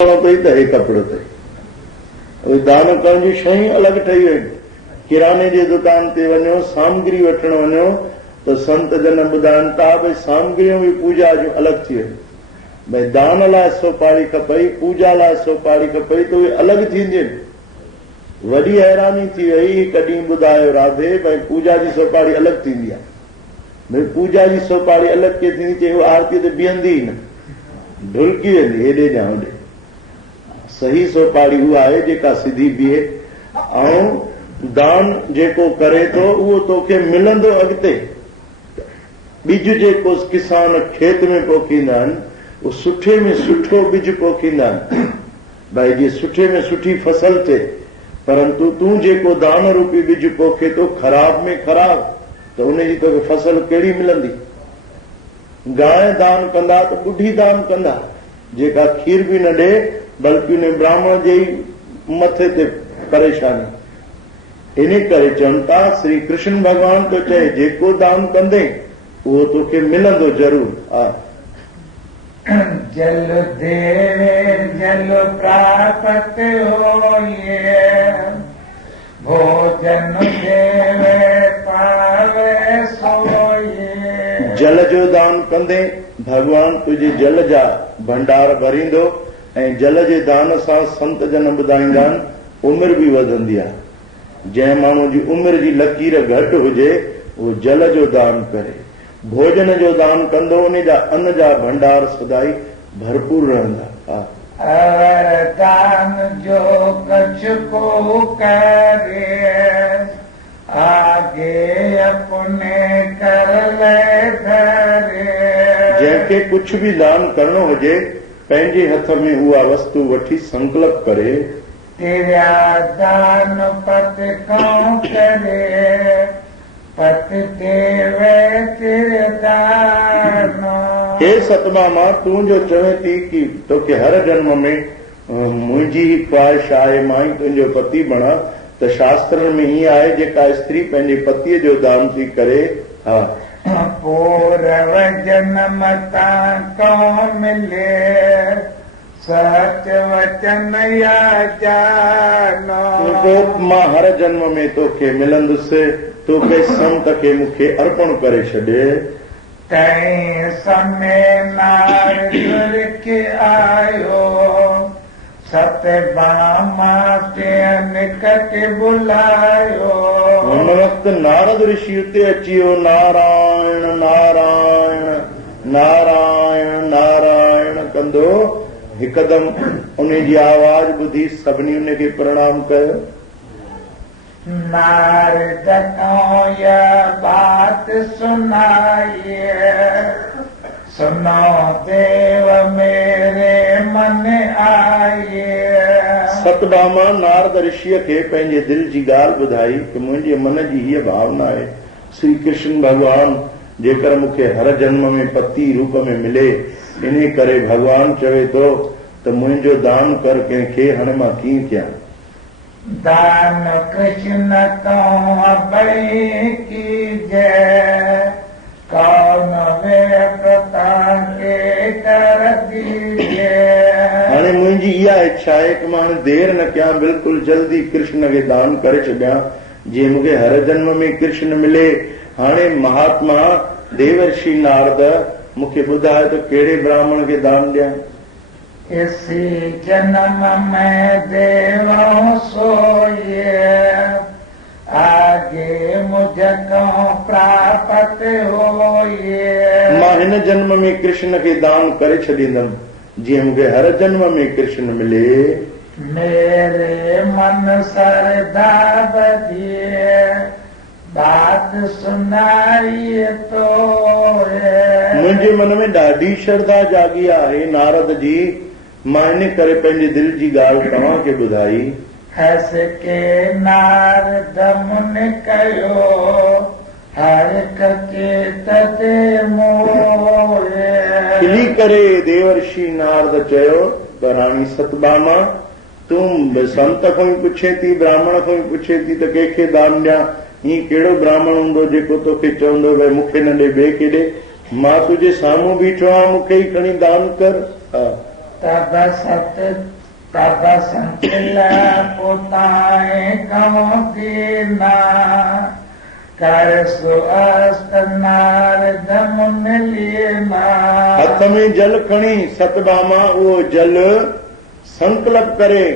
पई त हे कपिड़ो अथई। दान करण जी शयूं अलॻि ठही वयूं। किराने जे दुकान ते वञो, सामग्री वठण वञो त संत जन ॿुधाइनि था भई सामग्रियूं बि पूजा जूं अलॻि थी वयूं। भई दान लाइ सोपारी खपई, पूजा लाइ सोपारी खपई त उहे अलॻि थींदियूं आहिनि। वॾी हैरानी थी वई, कॾहिं ॿुधायो राधे भई पूजा जी सोपारी अलॻि थींदी आहे। भई पूजा जी सोपारी अलॻि कीअं थींदी? चई आरती ते बीहंदी ई न, ढुलकी वेंदी हेॾे ॾांहुं होॾे। सही सोपारी उहा आहे जेका सिधी बीहे। ऐं दान जेको करे थो उहो तोखे मिलंदो अॻिते। ॿिज जेको किसान खेत में पोखींदा आहिनि उहो सुठे में सुठो ॿिज पोखींदा आहिनि। भई जीअं सुठे में सुठी फसल थिए, परंतु तूं जेको दान रूपी ॿिज पोखे थो ख़राब में ख़राब, त उनजी तोखे फसल कहिड़ी मिलंदी? गांइ दान कंदा त ॿुढी दान कंदा जेका खीर बि न ॾे, बल्कि उन ब्राह्मण जे ई मथे ते परेशानी। इन करे चवनि था श्री कृष्ण भॻवान तो चए जेको दान कंदे उहो तोखे मिलंदो ज़रूर। जल देवे जल प्राप्त होइए, भोजन देवे पावे सोइए। जल जो दान कंदे भगवान तुझे जल जा भंडार भरींदो। ऐं जल जे दान सां संत जन ॿुधाईंदा आहिनि उमिरि बि वधंदी आहे। जंहिं माण्हू जी उमिरि जी लकीर घटि हुजे उहो जल जो दान करे। भोजन जो दान कंदो, उन जा अन्न जा भंडार सदाई भरपूर रहंदा। दान जो कछ को करे, आगे अपने कर ले धरे। जंहिंखे कुझु बि दान करणो हुजे पंहिंजे हथ में उहा वस्तु वठी संकल्प करे। तेरा दान पत कौन करे, पत देवे तेरे दान। हे सतमामा, तूं जो चवे थी कि तोखे हर जन्म में मुंहिंजी ही ख्वाहिश आहे मां ई तुंहिंजो पति बणा, त शास्त्रनि में हीअं आहे जेका स्त्री पंहिंजे पतीअ जो दान थी करे। हा, पूर्व जन्म तां कौन मिले, सच वचन या जानो। मां हर जन्म में तोखे मिलंदुसि, तोखे संत खे मूंखे अर्पण करे छॾे। तैं समय नार के आयो, सतभामा ते निकट बुलायो। हुन वक़्तु नारद ऋषि उते अची वियो। नारायण नारायण नारायण नारायण कंदो हिकदमि उन जी आवाज़ ॿुधी सभिनी उन खे प्रणाम कयो। नारद को यह बात सुनाइए, सुनो देव मेरे मन आइए। सतभामा नारद ऋषिअ खे पंहिंजे दिलि जी ॻाल्हि ॿुधाई कि मुंहिंजे मन जी हीअ भावना आहे, श्री कृष्ण भॻवान जेकर मूंखे हर जन्म में पति रूप में मिले, इन करे भॻवान चवे थो त मुंहिंजो दान कर कंहिंखे। हाणे मां कीअं कयां? दान कृष्ण को अभय की जय, कौन वे प्रता के कर दीजिए। हाणे मुंहिंजी इहा इच्छा आहे कि मां हाणे देर न कयां, बिल्कुलु जल्दी कृष्ण खे दान करे छॾियां, जीअं मूंखे हर जन्म में कृष्ण मिले। हाणे महात्मा देवर्षि नारद मूंखे ॿुधाए त कहिड़े ब्राह्मण खे दान ॾियां? इसी जन्म में देवों सोइए, आगे मुझको प्राप्त होइए। मां हिन जन्म में कृष्ण खे दान करे छॾींदमि जीअं मूंखे हर जन्म में कृष्ण मिले। मेरे मन सरदा बधिए, बात सुनाइए तो। मुंहिंजे मन में ॾाढी श्रद्धा जागी आहे नारद जी। मां इन करे पंहिंजे दिलि जी ॻाल्हि तव्हांखे ॿुधाई। हस के नारद मुनि कयो, हर के तते मोहे। खिली करे देवर्षि नारद चयो त राणी सतभामा, तूं संत खां ई पुछे थी, ब्राह्मण खां ई पुछे थी त कंहिंखे दान ॾियां? हीअं कहिड़ो ब्राह्मण हूंदो जेको तोखे चवंदो भई मूंखे न ॾे ॿिए खे ॾे? मां तुंहिंजे साम्हूं बीठो आहियां, मूंखे ई खणी दान कर। तब संकिल पोताए गाँव दीना कर सुअस्त नारद मुनि लीना। हथ में जल खणी सतभामा उहो जल संकल्प करे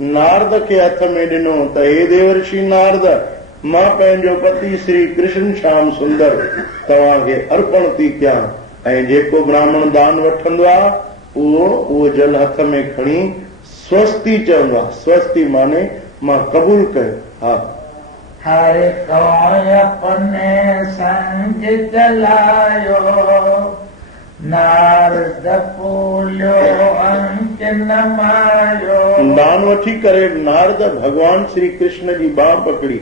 नारद के हथ में ॾिनो त हे देवर्षि नारद, मां पंहिंजो पति श्री कृष्ण श्याम सुंदर तव्हांखे अर्पण थी कयां, ऐं जेको ब्राह्मण दान वठंदो आहे उहो जल हथ में खणी स्वस्ति चवंदो आहे। स्वस्ति माने मां क़बूल कयो। हा, हर कोई अपने संग जलायो नारद पूल्यो अंक नमायो। दान वठी करे नारद भगवान श्री कृष्ण जी बाह पकड़ी,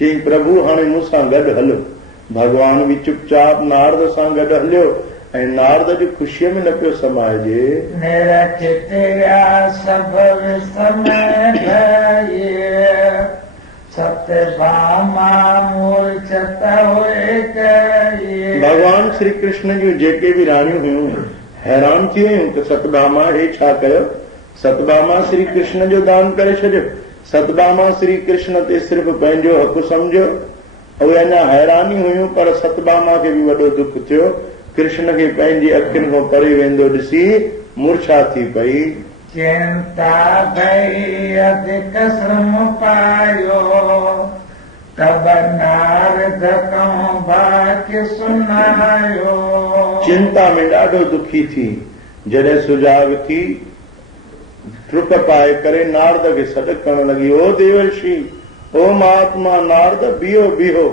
चई प्रभु हाणे मूंसां गॾु हलो। भगवान बि चुपचाप नारद सां गॾु हलियो ऐं नारद जी ख़ुशीअ में न पियो समाइजे। निरखिया सब विस्मय सत्यभामा मूर्छत हुए गई। भगवान श्री कृष्ण जूं जेके बि राणियूं हुयूं हैरान थी वयूं त सतभामा हे छा कयो। सतभामा श्री कृष्ण जो दान करे छॾियो। सतभामा श्री कृष्ण ते सिर्फ़ पंहिंजो हक़ सम्झो। उहे अञा हैरानी हुयूं, पर सतभामा खे बि वॾो दुख थियो। कृष्ण खे पंहिंजी अखियुनि खां परे वेंदो ॾिसी मूर्छा थी पई। चिंता भई अधिक श्रम पायो तब नारद कहूं वाक्य सुनायो। चिंता में ॾाढो दुखी थी, जॾहिं सुजाग थी डुक पाए करे नारद खे सॾु करण लॻी, ओ देवर्षि, ओ महात्मा नारद, बीहो बीहो।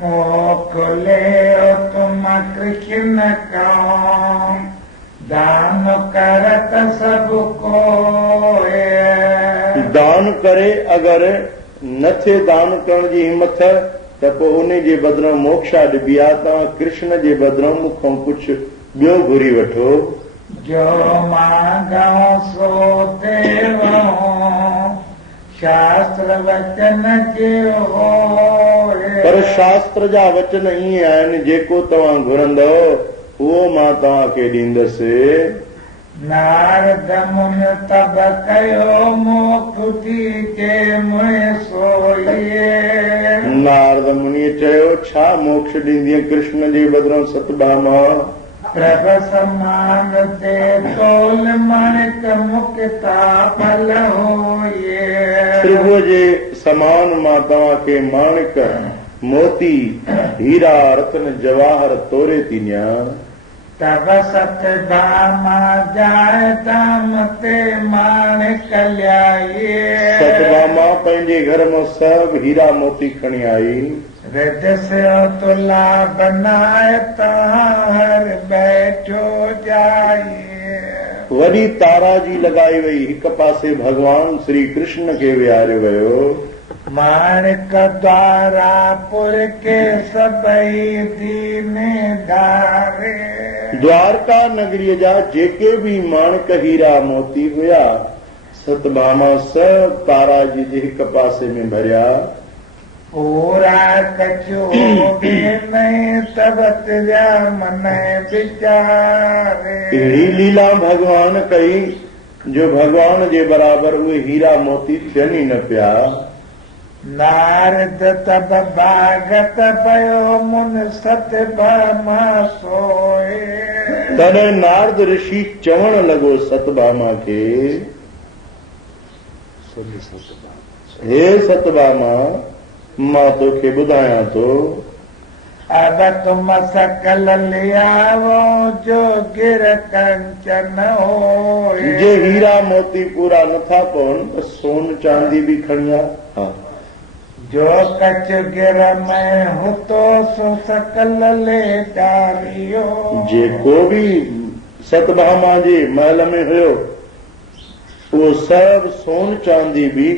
मोकले तुम कृष्ण कहो दान करत सबको। दान करे अगरि न थे दान करण जी हिम्मत त पोइ उन जे बदिरां मोक्षा ॾिबी आहे। तव्हां कृष्ण जे बदिरां मूंखां कुझु ॿियो घुरी वठो। जो मांगो सो देवो शास्त्र वचन जो। पर शास्त्र जा वचन ईअं आहिनि, जेको तव्हां घुरंदो उहो मां तव्हांखे ॾींदसि। नारद मुनि तब कयो मोक्ति के मुए सोइए। नारद मुनिअ चयो, छा मोक्ष ॾींदीअ कृष्ण जे बदिरां सतभामा। प्रभ समान ते तोल माणिक मुक्ता फल होइए। प्रभुअ जे समान मां तव्हांखे माणिक मोती हीरा रत्न जवाहर तोरे थी ॾियां। तब सतभामा जाए दाम ते माणिक ल्याए। सतभामा पंहिंजे घर मां सभु हीरा मोती खणी आई। रिद से तुला बनाए तार बैठो जाइए। वरी तारा जी लॻाई वई, हिक पासे भगवान श्री कृष्ण खे विहारियो वियो। माणिक द्वारापुर के सबई दीनेदारे। द्वारका नगरीअ जा जेके बि माणिक हीरा मोती हुया सतभामा सभु तारा जी जे हिक पासे में भरिया। पूरा कचो नहीं तब तुझा मन विचारे। अहिड़ी लीला भगवान कई जो भगवान जे बराबर उहे हीरा मोती थियनि ई न पिया। नारद तब भागत पयो मुन सतभामा सोए। तॾहिं नारद ऋषि चवण लॻो सतभामा खे, हे सतभामा, मां तोखे ॿुधायां थो, अब तुम सकल लियावो जो गिर कंचन होए। जे हीरा मोती पूरा नथा पवनि त सोन चांदी बि खणी आ। जो कच गिर में हुतो सो सकल ले डारियो। जेको बि सतभामा जे महल में हुयो उहो सभु सोन चांदी बि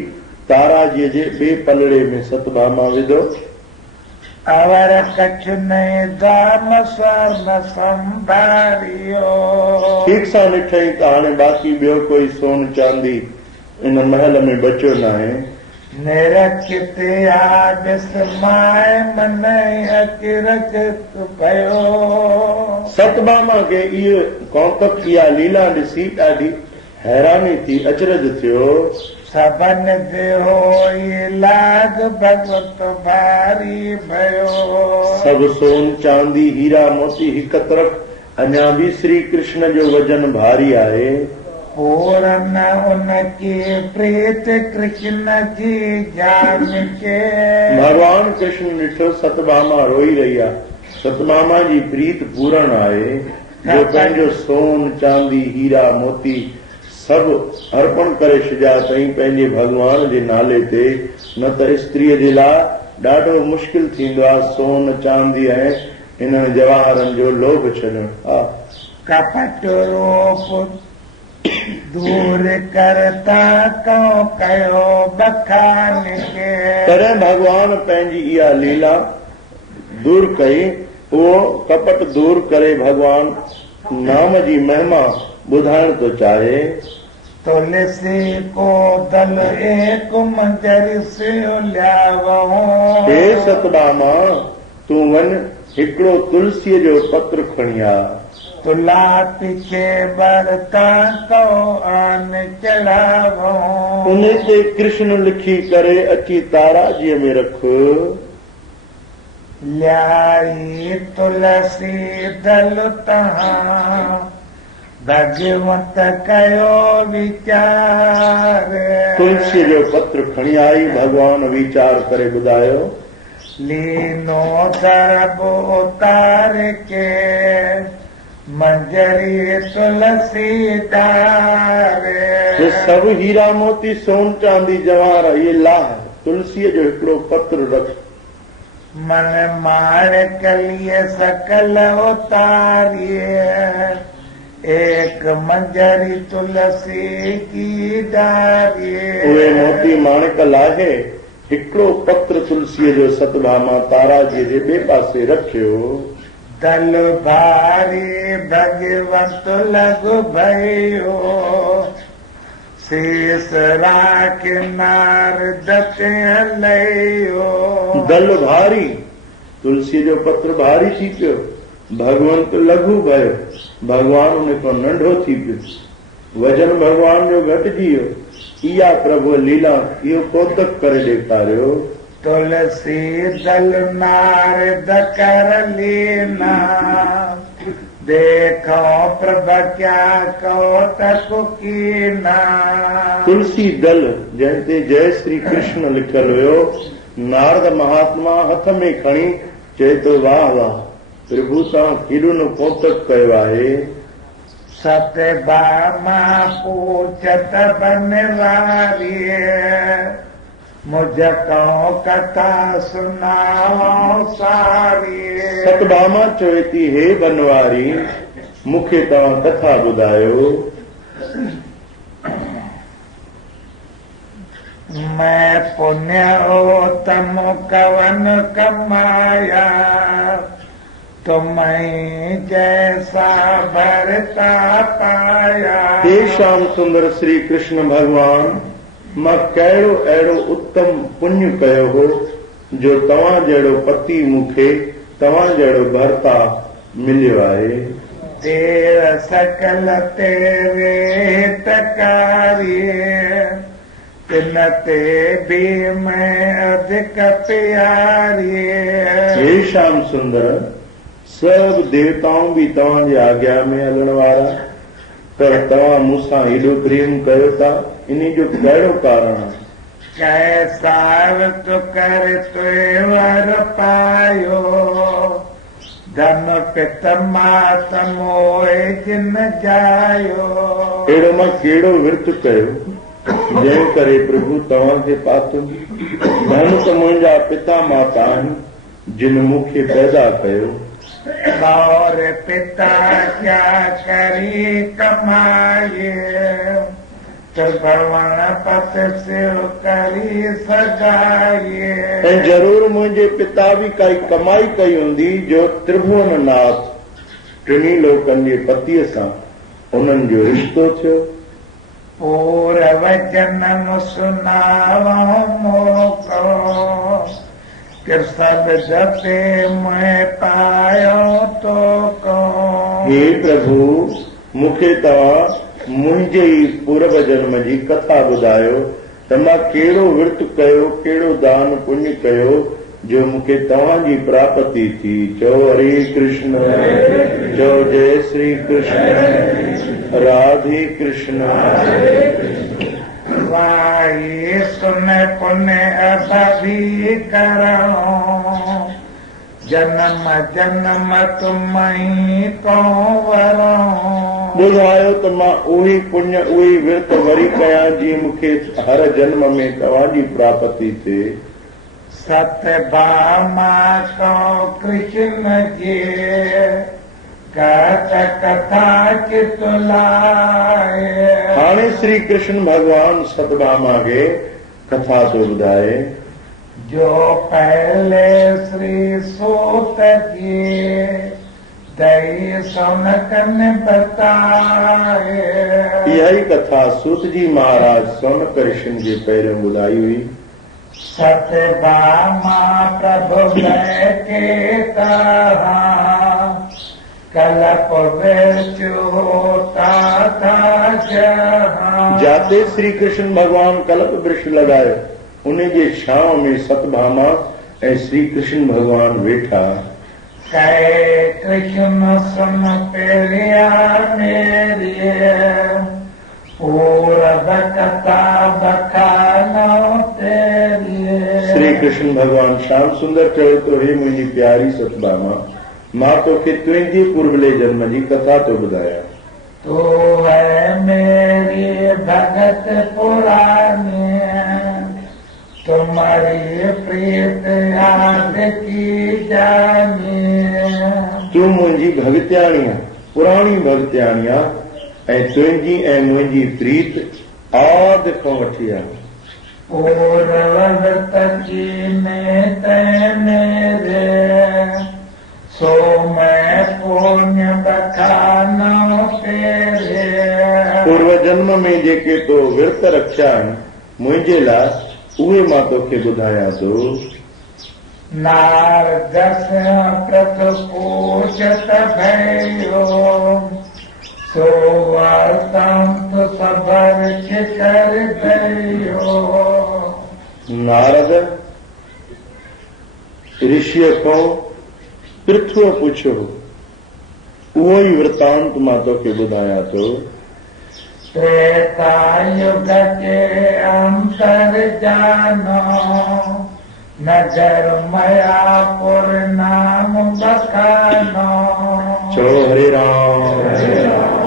तारा जी जे ॿिए पलड़े में सतभामा विधो। अवर कछ ने दाम स्वर्ण संभारियो। ठीक सां ॾिठई त हाणे बाक़ी ॿियो कोई सोन चांदी इन महल में बचियो न आहे। निरखिते आसमाए मन अचरज भयो। सतभामा खे इहो कौतक इहा लीला ॾिसी ॾाढी हैरानी थी, अचरज थियो। सबन देहो लाग भगवत भारी भयो। सब सोन चांदी हीरा मोती हिक तरफ़, अञा बि श्री कृष्ण जो वजन भारी आहे। पूरन उनकी प्रीत कृष्ण जी जान के। भगवान कृष्ण ॾिठो सतभामा रोई रही आहे। सतभामा जी प्रीत पूरण आहे, जो पंहिंजो सोन चांदी हीरा मोती सभु अर्पण करे छॾिया अथई पंहिंजे भगवान जे नाले ते। न त स्त्रीअ जे लाइ ॾाढो मुश्किल थींदो आहे सोन चांदी ऐं इन्हनि जवाहरनि जो लोभ छॾणु। कपट रूप दूर करता कौ कयो बखान के। तॾहिं भगवान पंहिंजी इहा लीला दूर कई। उहो कपट दूर करे भगवान नाम जी महिमा ॿुधाइण थो चाहे। तुलसी को दल एक मंजर से ल्यावो। हे सतभामा, तूं वञ हिकिड़ो तुलसीअ जो पत्र खणी आ। तुला पीछे बरता को आन चढ़ावो। उन ते कृष्ण लिखी करे अची ताराजीअ में रख। ल्याई तुलसी दल तहां भगवंत कयो विचार। तुलसी जो पत्र खणी आई, भगवान वीचार करे ॿुधायो। लीनो दरब उतार के मंजरी तुलसी डारे। तो सब हीरा मोती सोन चांदी जवाहर ये लाह तुलसीअ जो हिकिड़ो पत्र रख। मन मार कलिए सकल उतारिए एक मंजरी तुलसी की डारिए। उहे मोती माणिक लाहे हिकिड़ो पत्र तुलसीअ जो सतभामा ताराजीअ जे ॿिए पासे रखियो। दल भारी भगवंत लॻ भयो शेष राख नारद ते हलयो। दल भारी तुलसी जो पत्र भारी थी पियो, भगवंत लघु भयो, भगवान उन खां नंढो थी पियो, वजन भगवान जो घटिजी वियो। इहा प्रभु लीला इहो कोतक करे ॾेखारियो। तुलसी दल नारद कर लीना देखो प्रभ क्या कौतक कीना। तुलसी दल जंहिं ते जय श्री कृष्ण लिखियल हुयो, नारद महात्मा हथ में खणी चए थो वाह वाह प्रभु तव्हां केॾो न कोतक कयो आहे। सतभामा पूछत बनवारी मुझको कथा सुनाओ सारी। सतभामा चवे थी हे बनवारी मूंखे तव्हां कथा ॿुधायो। मैं पुण्य उत्तम कवन कमाया तुम्हें जैसा भरता पाया। हे श्याम सुंदर श्री कृष्ण भगवान, मां कहिड़ो अहिड़ो उत्तम पुण्य कयो हो जो तव्हां जहिड़ो पति मूंखे तव्हां जहिड़ो भरता मिलियो आहे। देव सकल तेरे हितकारी तिन ते भी मैं अधिक प्यारी। हे श्याम सुंदर, सब देवताऊं भी तव्हांजे आज्ञा में हलण वारा, पर तव्हां मूंसां एॾो प्रेम कयो था, इन जो कहिड़ो कारण आहे? कैसा तु कर तुए वर पायो धन पित मात मोए जिन जायो। अहिड़ो मां कहिड़ो विर्त कयो जंहिं करे प्रभु तव्हांखे पातो। धन त मुंहिंजा पिता माता आहिनि जिन मूंखे पैदा कयो। और पिता क्या करी कमाए तो भगवान पत से करी सजाए। ऐं जरूर मुंहिंजे पिता बि काई कमाई कई हूंदी जो त्रिभुवन नाथ टिनी लोकनि जे पतीअ सां उन्हनि जो रिश्तो थियो। पूरव जन्म सुनावा मोको कि सब जते मैं पायो तो को। हे प्रभु मूंखे तव्हां मुंहिंजे ई पूर्व जन्म जी कथा ॿुधायो त मां कहिड़ो विर्त कयो, कहिड़ो दान पुण्य कयो जो मूंखे तव्हांजी प्राप्ति थी। चओ हरे कृष्ण, चओ जय श्री कृष्ण, राधे कृष्ण। वाई सुन पुण्य अभी करो जन्म जन्म तुम ही को वरो। ॿुधायो त मां उही पुण्य उही विर्त वरी कयां जी मूंखे हर जन्म में तव्हांजी प्राप्ति थिए। सत्यभामा को कृष्ण जी कथा चितलाए। हाणे श्री कृष्ण भगवान सतभामा खे कथा थो ॿुधाए। जो पहले श्री सूत जी दई सौनकन बताए। इहा ई कथा सूत जी महाराज सौनक ऋषि जे पहिरियों ॿुधाई हुई। सत्यभामा प्रभु बैठे कहा कलप जाते श्री कृष्ण भगवान कल्प वृक्ष लगायो उन जे छांव में सतभामा ऐं श्री कृष्ण भगवान वेठा। कहे कृष्ण सुन पेरिया मेरी पूरब कथा बखानो तेरी। श्री कृष्ण भगवान श्याम सुंदर चयो तो हे मुंहिंजी प्यारी सतभामा मां तोखे तुंहिंजी पूर्वले जन्म जी कथा तो ॿुधायां। तू है मेरी भगत पुरानी तुम्हारी प्रीत याद की जानी। तूं मुंहिंजी भगत्याणी आहे, पुराणी भगत्याणी आहे ऐं तुंहिंजी ऐं मुंहिंजी प्रीत आदि खां वठी आहे। पूर्वत कीने ते मेरे सो मैं पुण्य बखानो तेरे। पूर्व जन्म में जेके तो विर्त रखिया आहिनि मुंहिंजे लाइ उहे मां तोखे ॿुधायां थो। नारद प्रथ पूछत भयो सो वार्तांत सबर कर दयो। नारद ऋषि खां पृथ्वी पूछो उहो ई वृतांत मां तोखे ॿुधायां थो। त्रेता युग के अंतर जानो नगर मायापुर नाम बखानो। चलो हरे राम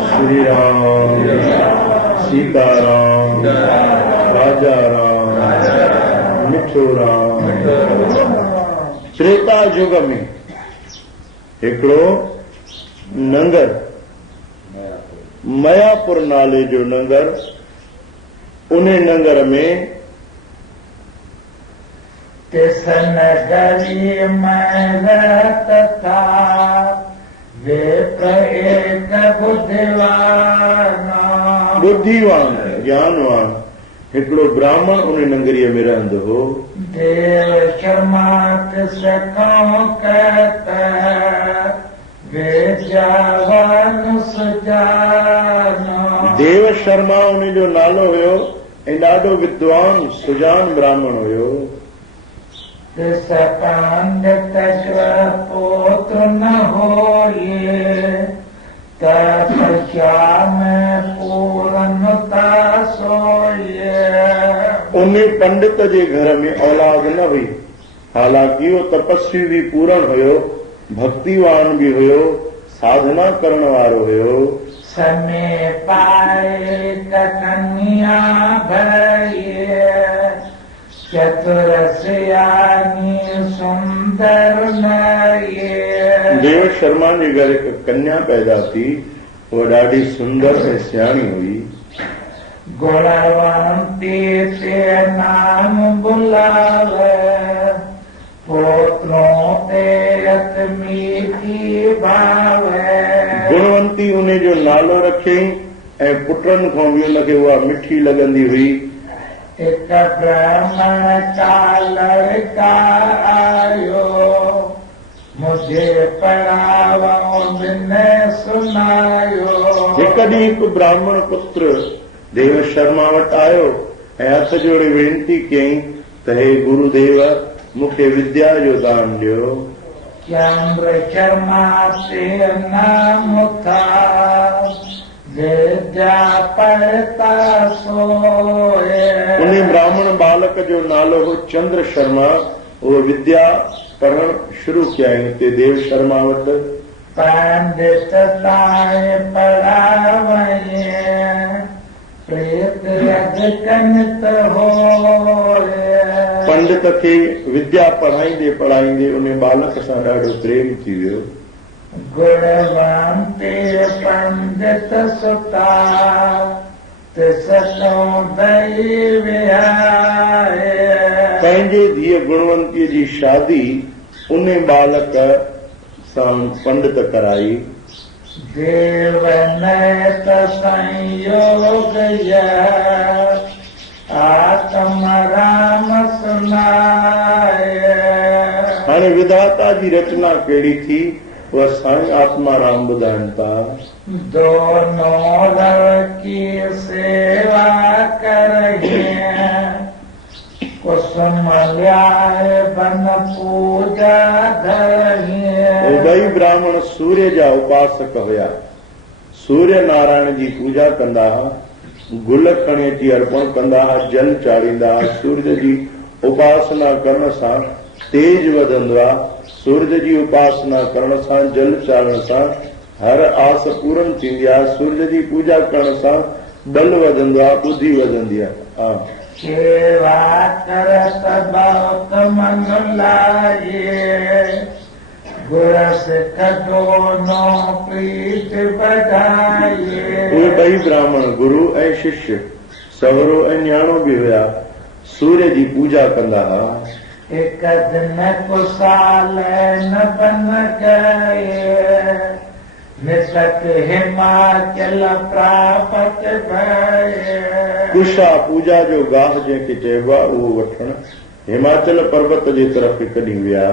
श्री राम सीता राम राजा राम मिठो राम। त्रेता युग में हिकिड़ो नंगर मयापुर नाले जो नंगर, उन नंगर में तिस नगरी में रहता था वे एक बुद्धिवान ज्ञानवान हिकिड़ो ब्राह्मण उन नगरीअ में रहंदो हो। देव शर्मा तिस खां कहता देव शर्मा उन जो नालो हुयो ऐं ॾाढो विद्वान सुजान ब्राह्मण हुयो। पंडित पुत्र न होए श्याम पूर्णता सोए। उन पंडित जे घर में औलाद न हुई, हालांकि वो तपस्वी भी पूर्ण हुयो, भक्तिवान भी हुयो, साधना करण वारो हुयो। समय पाए कन्या भये चतुरस्यानी सुंदर नये। देव शर्मा जे घर हिकु कन्या पैदा थी, वो ॾाढी सुंदर ऐं सियाणी हुई। गुणवंती ते नाम बुलावे पोत्रों ते मीठी भावे। गुणवंती उन जो नालो रखे ऐं पुटनि खां बि उनखे उहा मिठी लॻंदी हुई। एक ब्राह्मण का लड़का आयो, मुझे पढ़ावो बिने सुनायो। हिकु ॾींहुं हिकु ब्राह्मण पुत्र देव शर्मा वटि आयो ऐं हथ जोड़े वेनती कयईं त हे गुरुदेव मूंखे विद्या जो दान ॾियो। चंद्र शर्मा से नाम था, विद्या पढ़ता सोए। उन ब्राह्मण बालक जो नालो हो चंद्र शर्मा। उहो विद्या पढ़ण शुरू कयईं हिते देव शर्मा वटि। पंडित ताए पढ़ावई, प्रेत अगकनित होए। पंडित खे विद्या पढ़ाईंदे पढ़ाईंदे उन बालक सां ॾाढो प्रेम थी वियो। गुणवंते पंडित सुता, तिसको दई विहाए। पंहिंजे धीअ गुणवंतीअ जी शादी उन बालक सां पंडित कराई। देव नैत संयोग आत्म राम सुनाए। हाणे विधाता जी रचना कहिड़ी थी उहा साईं आत्मा राम ॿुधाइनि था। दोनों लड़की सेवा करही, कुसुम ल्याए बन पूजा धरही। ॿई ब्राह्मण सूर्य जा उपासक हुया। सूर्य नारायण जी पूजा कंदा हुआ, गुल खणी अची अर्पण कंदा हुआ, जल चाढ़ींदा हुआ। सूर्य जी उपासना करण सां तेज वधंदो आहे। सूर्य जी उपासना करण सां, जल चाढ़ण सां हर आस पूरन थींदी आहे। सूर्य जी पूजा करण सां बल वधंदो आहे, बुद्धि वधंदी आहे। सेवा करत बहुत मन लाए, गुरस दोनों प्रीत बधाए। उहे ॿई ब्राह्मण गुरु ऐं शिष्य, सवरो ऐं न्याणो बि हुया, सूर्य जी पूजा कंदा हुआ। एक दिन कुशाल न बन गए, निसक हिमाचल प्राप्त भये। कुशा पूजा जो गाह जंहिंखे चइबो आहे उहो वठण हिमाचल पर्वत जे तरफ़ हिकु ॾींहुं विया।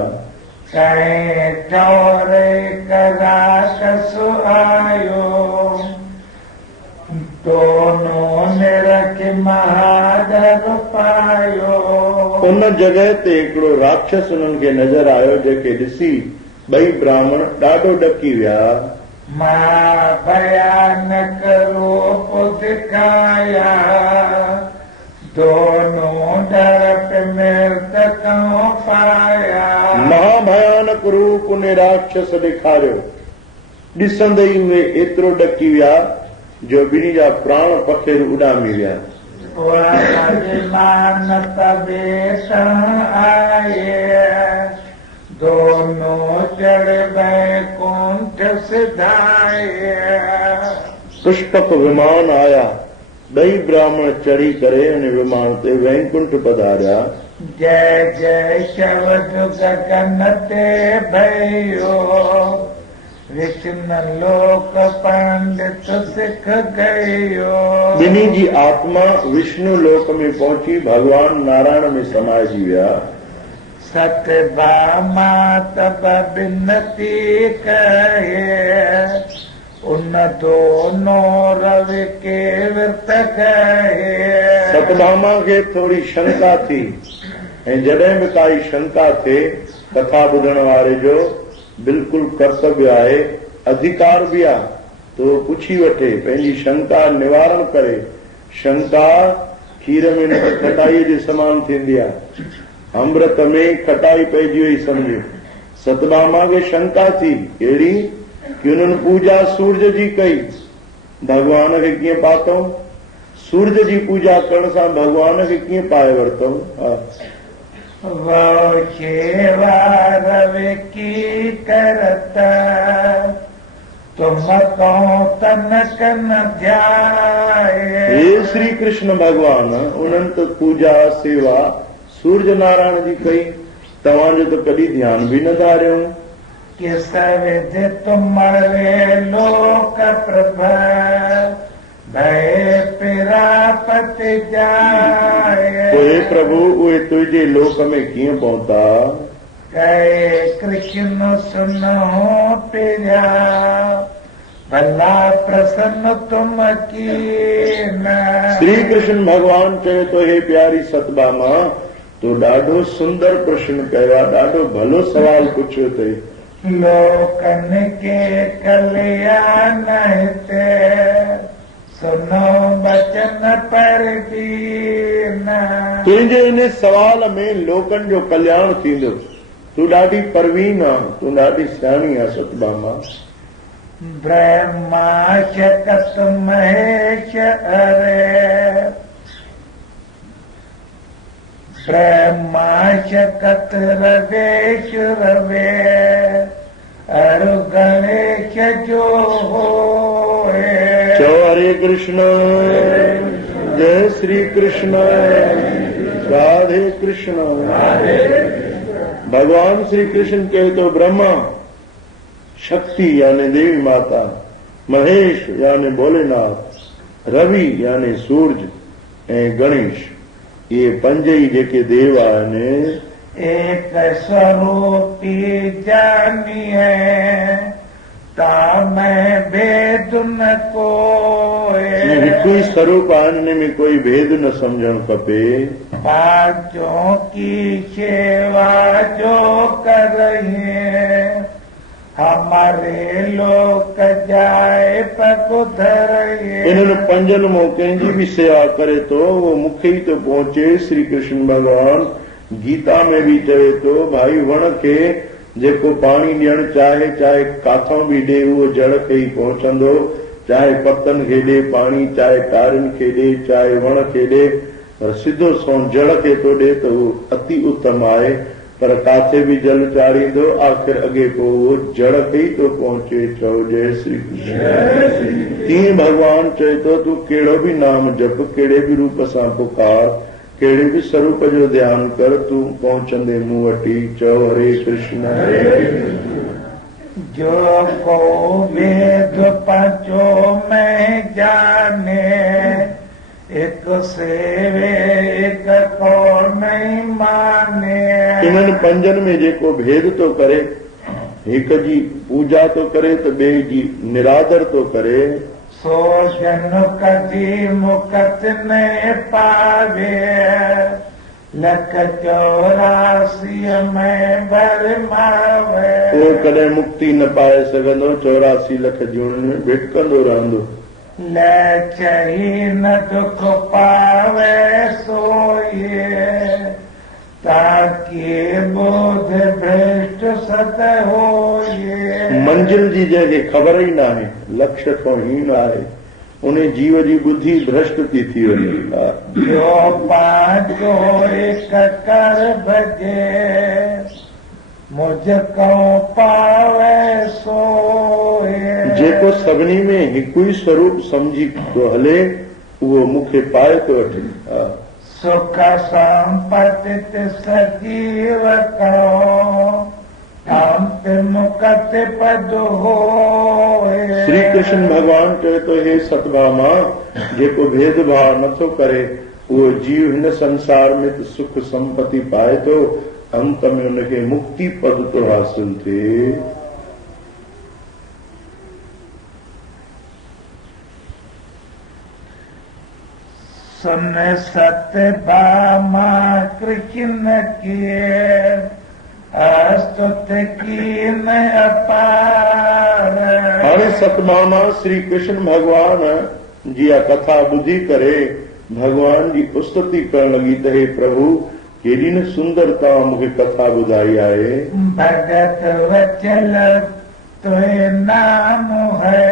कहीं चौरे राक्षस आयो, दोनों निरख महादर पायो। उन जॻह ते हिकिड़ो राक्षस उन्हनि खे नज़र आयो, जंहिंखे ॾिसी ॿई ब्राह्मण ॾाढो ॾकी विया। मां भयानक रूप दिखाया, दोनों डर मृतकों पाया। महाभयानक रूप उन राक्षस ॾेखारियो। ॾिसंदे ई उहे एतिरो ॾकी विया जो ॿिन्ही जा प्राण पखेर उॾामी विया। आए, दोनों चढ़ वैकुंठ सिधाए। पुष्पक विमान आया, ॿई ब्राह्मण चढ़ी करे उन विमान ते वैकुंठ पधारिया। जय जय शब्द गगन ते भयो, विष्णु लोक पंडित सिख गयो। ॿिन्ही जी आत्मा विष्णु लोक में पहुची भगवान नारायण में समाइजी विया। सतभामा तब बिनती कहे, उन दोनों रवि के व्रत गए। सतभामा खे थोड़ी शंका थी ऐं जॾहिं बि काई शंका थिए कथा ॿुधण वारे जो बिल्कुलु कर्तव्य आहे, अधिकार बि आहे, तो पुछी वठे, पंहिंजी शंका निवारण करे। शंका खीर में न खटाईअ जे समान थींदी आहे, अमृत में खटाई पइजी वई सम्झो। सतभामा खे शंका थी अहिड़ी कि उन्हनि पूजा सूर्य जी कई, भगवान खे कीअं पातऊं? सूर्य जी पूजा करण सां भगवान खे कीअं पाए वरितऊं? वो शेवा रवि की करत, तुम को तनक न ध्याए। हे श्री कृष्ण भगवान, उन्हनि त पूजा सेवा सूर्य नारायण जी कई, तव्हांजो त कॾहिं ध्यानु बि न धारियऊं। किस विधि तुमरे लोक प्रभ, भय पिरापति जाए। तो हे प्रभु उहे तुझे लोक में कीअं पहुता। कहे कृष्ण सुनो पिया भला प्रसन्न तुम कीन। श्री कृष्ण भगवान चए तो हे प्यारी सतभामा तो ॾाढो सुंदर प्रश्न कयो आहे, ॾाढो भलो सवाल पुछियो अथई। लोकन के कल्याण हिते सुनो बचन पर दीन। तुंहिंजे इन सवाल में लोकन जो कल्याण थींदो। तूं ॾाढी परवीन आहे, तूं ॾाढी सियाणी आहे सतभामा। ब्रह्मा शकत महेश अरे ब्रह्मा शकत रवेश रवे अरु गणेश जो होए। चो हरे कृष्ण जय श्री कृष्ण राधे कृष्ण। भगवान श्री कृष्ण कहे तो ब्रह्मा, शक्ति यानी देवी माता, महेश यानी भोलेनाथ, रवि यानी सूरज ऐं गणेश, ये पंज ही जेके देव आहिनि एक स्वरूपी जानिए ता मैं भेद न कोई। हिकु ई स्वरूप आहिनि, में कोई भेद न समझणु खपे। पांचों की सेवा जो कर रही हमारे लोक जाए पकुधर। इन्हनि पंजनि मां कंहिंजी बि सेवा करे तो वो मूंखे ई तो पहुचे। श्री कृष्ण भगवान गीता में भी चवे तो भाई वण खे जेको पाणी ॾियणु चाहे, चाहे काथां बि ॾे उहो जड़ खे ई पहुचंदो। चाहे पतनि खे ॾे पाणी, चाहे टारियुनि खे ॾे, चाहे वण खे ॾे, पर सिधो सो जड़ खे तो ॾे त उहो अति उत्तम आहे। पर काथे भी जल चाढ़ींदो आखिर अगे को वो जड़ खे ई तो पहुचे। चओ जय श्री कृष्ण। तीअं भगवान चए तो तूं कहिड़ो बि नाम जप, कहिड़े बि रूप सां पुकार, कहिड़े बि स्वरूप जो ध्यान कर, तूं पहुचंदे मूं वटि। चओ हरे कृष्ण। जो को वेद पांचों में जाने एक सेवे एक को नहीं माने। इन्हनि पंजनि में जेको भेद तो करे, हिक जी पूजा तो करे त ॿिए जी निरादर तो करे। सो जन कदी मुकत न पावे लख 84 में भरमावे। उहो कॾहिं मुक्ति न पाए सघंदो, 84 लख जूणनि में भिटकंदो रहंदो। ले चही न दुख पावे सोए ताकि बुध भ्रष्ट सत होए। मंजिल जी जंहिंखे ख़बर ई न आहे, लक्ष्य खां हीन आहे, उन जीव जी बुद्धि भ्रष्ट थी वञे। जो पांचो एक कर भजे मुझको पावे सोए। जेको सभिनी में हिकु ई स्वरूप समझी तो हले उहो मूंखे पाए तो वठे। सुख संपत्ति सजीव करो मुकत पद होए। श्री कृष्ण भगवान चए तो हे सतभामा जेको भेदभाव नथो करे उहो जीव हिन संसार में तो सुख संपत्ति पाए तो अंत में उनखे मुक्ति पद तो हासिल थिए। सुन सत्यभामा कृष्ण किए स्तुति की न अपार। हाणे सतभामा श्री कृष्ण भगवान जी कथा ॿुधी करे भगवान जी स्तुति करण लॻी त हे प्रभु केॾी न सुंदर तव्हां मूंखे कथा ॿुधाई आहे। भगत वचल तुझे नाम है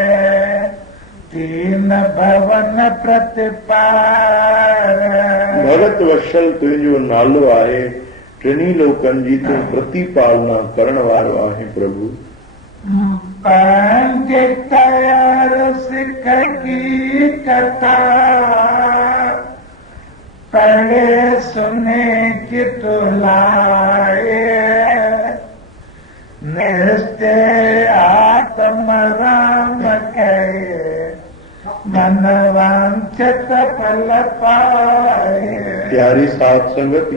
तीन भवन प्रतिपार। भगत वत्सल तुंहिंजो नालो आहे, टिनी लोकनि जी तूं प्रतिपालना करण वारो आहे प्रभु। पंज तयार सिख की कथा पढ़े सुने चित लाए निश्चय आत्म राम कहे मन वांछित फल पाए। प्यारी साथ संगत